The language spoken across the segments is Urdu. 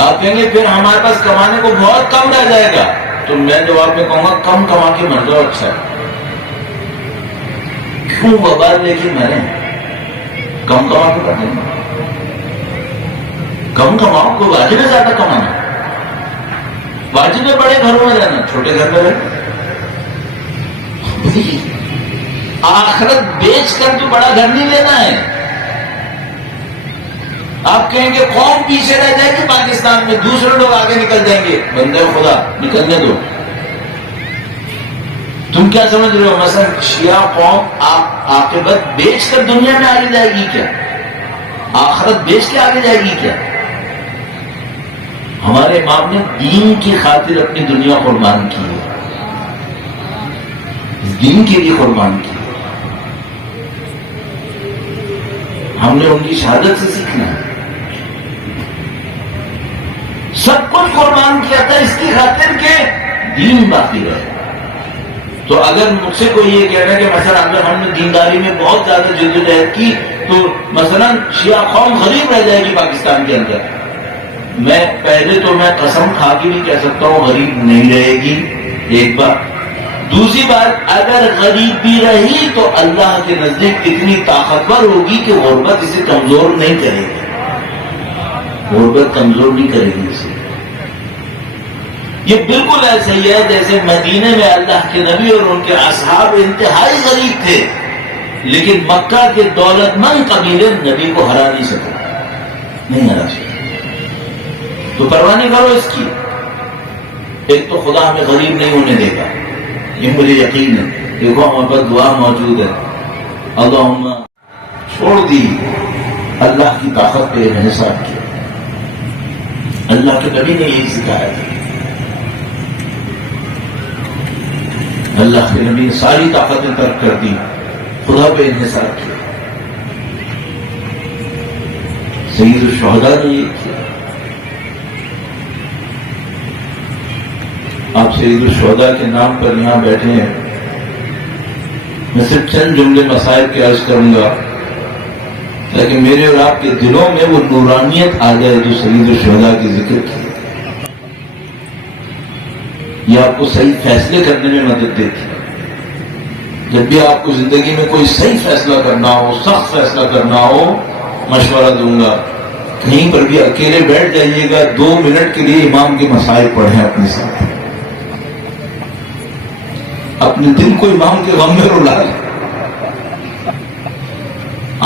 آپ کہیں گے پھر ہمارے پاس کمانے کو بہت کم رہ جائے گا، تو میں جواب میں کہوں گا کم کما کے مر جاؤ اچھا ہے۔ کیوں وبال لے کے مریں؟ کم کما کے مر جائیں، کم کماؤ، کوئی واجب ہے زیادہ کمانا؟ واجب ہے بڑے گھروں میں رہنا، چھوٹے گھر میں رہنا؟ آخرت بیچ کر تو بڑا گھر نہیں لینا ہے۔ آپ کہیں گے قوم پیچھے رہ جائے گی پاکستان میں، دوسرے لوگ آگے نکل جائیں گے، بندے خدا نکلنے دو۔ تم کیا سمجھ رہے ہو؟ مثلا شیعہ قوم عاقبت بیچ کر دنیا میں آگے جائے گی کیا؟ آخرت بیچ کے آگے جائے گی کیا؟ ہمارے امام نے دین کی خاطر اپنی دنیا قربان کی ہے، دین کے لیے قربان کی ہے۔ ہم نے ان کی شہادت سے سیکھنا ہے، سب کچھ قربان کیا تھا اس کی خاطر کہ دین باقی رہے۔ تو اگر مجھ سے کوئی یہ کہنا کہ مثلا اگر ہم نے دینداری میں بہت زیادہ جدوجہد کی تو مثلا شیعہ قوم غریب رہ جائے گی پاکستان کے اندر، میں پہلے تو میں قسم کھا کے بھی کہہ سکتا ہوں غریب نہیں رہے گی، ایک بات۔ دوسری بات، اگر غریب بھی رہی تو اللہ کے نزدیک اتنی طاقتور ہوگی کہ غربت اسے کمزور نہیں کرے گی، غربت کمزور نہیں کرے گی اسے۔ یہ بالکل ایسا ہی ہے جیسے مدینے میں اللہ کے نبی اور ان کے اصحاب انتہائی غریب تھے، لیکن مکہ کے دولت مند قبیلے نبی کو ہرا نہیں سکے، نہیں ہرا سکے۔ تو پرواہ نہیں کرو اس کی، ایک تو خدا ہمیں غریب نہیں ہونے دے گا، یہ مجھے یقین ہے۔ دیکھو ہمارے پاس دعا موجود ہے، اللہم چھوڑ دی اللہ کی طاقت پہ انحصار کیا۔ اللہ کے نبی نے یہی سکھایا تھا، اللہ کے نبی نے ساری طاقتیں ترک کر دی، خدا پہ انحصار کیا۔ سید الشہداء نے یہ کیا۔ آپ سید الشہداء کے نام پر یہاں بیٹھے ہیں، میں صرف چند جملے مسائل کے عرض کروں گا تاکہ میرے اور آپ کے دلوں میں وہ نورانیت آ جائے جو سید الشہداء کی ذکر کی، یہ آپ کو صحیح فیصلے کرنے میں مدد دیتی ہے۔ جب بھی آپ کو زندگی میں کوئی صحیح فیصلہ کرنا ہو، سخت فیصلہ کرنا ہو، مشورہ دوں گا، کہیں پر بھی اکیلے بیٹھ جائیے گا، 2 منٹ کے لیے امام کے مسائل پڑھیں اپنے ساتھ، اپنے دل کو امام کے غم میں رلا لیں۔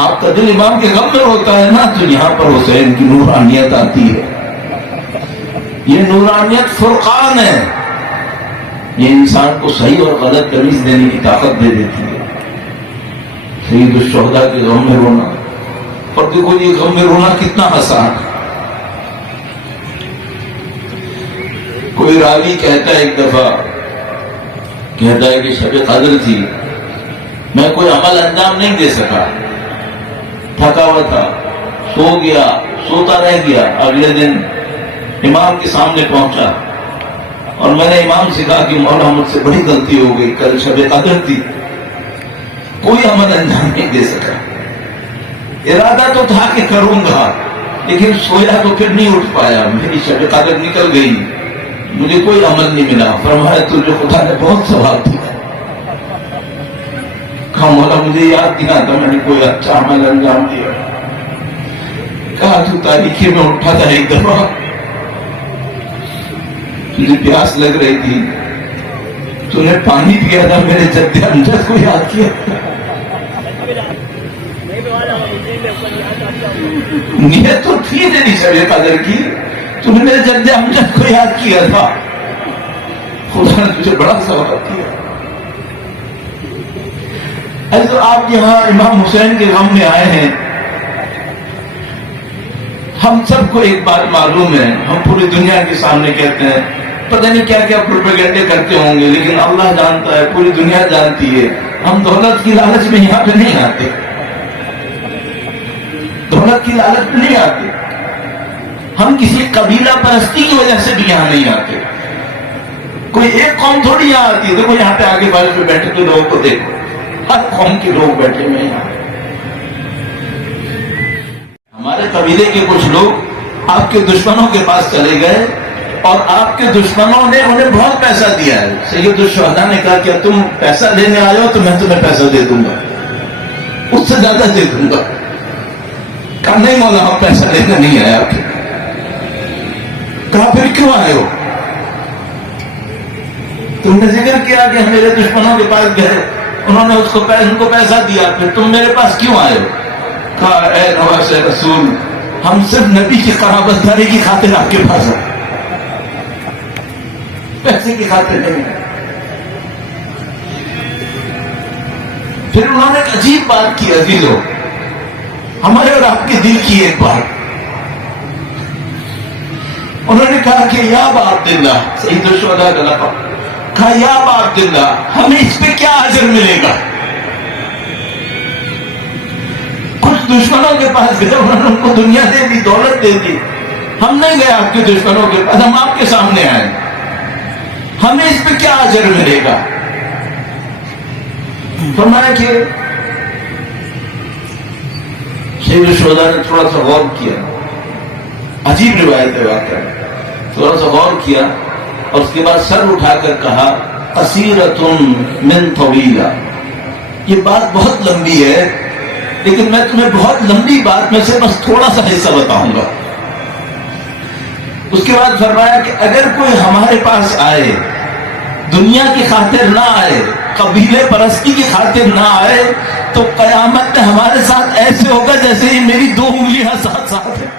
آپ کا دل امام کے غم میں ہوتا ہے نا، تو یہاں پر حسین کی نورانیت آتی ہے۔ یہ نورانیت فرقان ہے، یہ انسان کو صحیح اور غلط تمیز دینے کی طاقت دے دیتی ہے۔ سید الشہداء کے غم میں رونا، اور دیکھو یہ غم میں رونا کتنا آسان ہے۔ کوئی راوی کہتا ہے ایک دفعہ، کہتا ہے کہ شب قدر تھی، میں کوئی عمل انجام نہیں دے سکا، تھکا ہوا تھا، سو گیا، سوتا رہ گیا۔ اگلے دن امام کے سامنے پہنچا اور میں نے امام سے کہا کہ مولا مجھ سے بڑی غلطی ہو گئی، کل شب قدر تھی، کوئی عمل انجام نہیں دے سکا، ارادہ تو تھا کہ کروں گا لیکن سویا تو پھر نہیں اٹھ پایا، میری شب قدر نکل گئی، مجھے کوئی عمل نہیں ملا۔ فرمایا تو جو خدا نے بہت ثواب دیا۔ کہا مولا مجھے یاد دیا تھا میں نے کوئی اچھا عمل انجام دیا۔ کہا تو تاریخی میں اٹھا تھا ایک دفعہ، تجھے پیاس لگ رہی تھی، تو نے پانی پیا تھا، میرے جد امجد کو یاد کیا، نیت تو تھی تیری شب قدر کی، تم نے میرے جد امجد کو یاد کیا تھا، خدا نے تجھے بڑا ثواب دیا۔ ایسے آپ یہاں امام حسین کے غم میں آئے ہیں۔ ہم سب کو ایک بات معلوم ہے، ہم پوری دنیا کے سامنے کہتے ہیں، پتہ نہیں کیا کیا پروپیگنڈے کرتے ہوں گے، لیکن اللہ جانتا ہے، پوری دنیا جانتی ہے، ہم دولت کی لالچ میں یہاں پہ نہیں آتے، دولت کی لالچ میں نہیں آتے، ہم کسی قبیلہ پرستی کی وجہ سے بھی یہاں نہیں آتے۔ کوئی ایک قوم تھوڑی یہاں آتی ہے، دیکھو یہاں پہ آگے بازو میں بیٹھے تو لوگوں کو دیکھو، ہر قوم کے لوگ بیٹھے ہوئے یہاں۔ ہمارے قبیلے کے کچھ لوگ آپ کے دشمنوں کے پاس چلے گئے اور آپ کے دشمنوں نے انہیں بہت پیسہ دیا ہے. سید الشہداء نے کہا کہ تم پیسہ لینے آئے ہو تو میں تمہیں پیسہ دے دوں گا, اس سے زیادہ دے دوں گا. کہا نہیں مولا ہم پیسہ لینے نہیں آئے آپ کے. کہا پھر کیوں آئے ہو؟ تم نے ذکر کیا کہ میرے دشمنوں کے پاس گئے, انہوں نے ان کو پیسہ دیا, پھر تم میرے پاس کیوں آئے ہو؟ کہا اے نواز رسول ہم صرف نبی کی قرابت داری کی خاطر آپ کے پاس آئے, پیسے کی خاطر نہیں. پھر انہوں نے ایک عجیب بات کی عزیزو, ہمارے اور آپ کے دل کی ایک بات. انہوں نے کہا کہ یا ابا عبداللہ, سید الشہداء کا لقب, کہا یا ابا عبداللہ ہمیں اس پہ کیا اجر ملے گا؟ کچھ دشمنوں کے پاس گئے, انہوں نے ان کو دنیا دے دی, دولت دے دی. ہم نہیں گئے آپ کے دشمنوں کے پاس, ہم آپ کے سامنے آئے, ہمیں اس پہ کیا اجر ملے گا؟ فرمایا کہ سید الشہداء نے تھوڑا سا غور کیا, عجیب روایت ہے واقعہ, تھوڑا سا غور کیا اور اس کے بعد سر اٹھا کر کہا قصیرۃ من طویلہ, یہ بات بہت لمبی ہے لیکن میں تمہیں بہت لمبی بات میں سے بس تھوڑا سا حصہ بتاؤں گا. اس کے بعد فرمایا کہ اگر کوئی ہمارے پاس آئے, دنیا کی خاطر نہ آئے, قبیلے پرستی کی خاطر نہ آئے, تو قیامت میں ہمارے ساتھ ایسے ہوگا جیسے یہ میری 2 انگلیاں ساتھ ساتھ ہیں.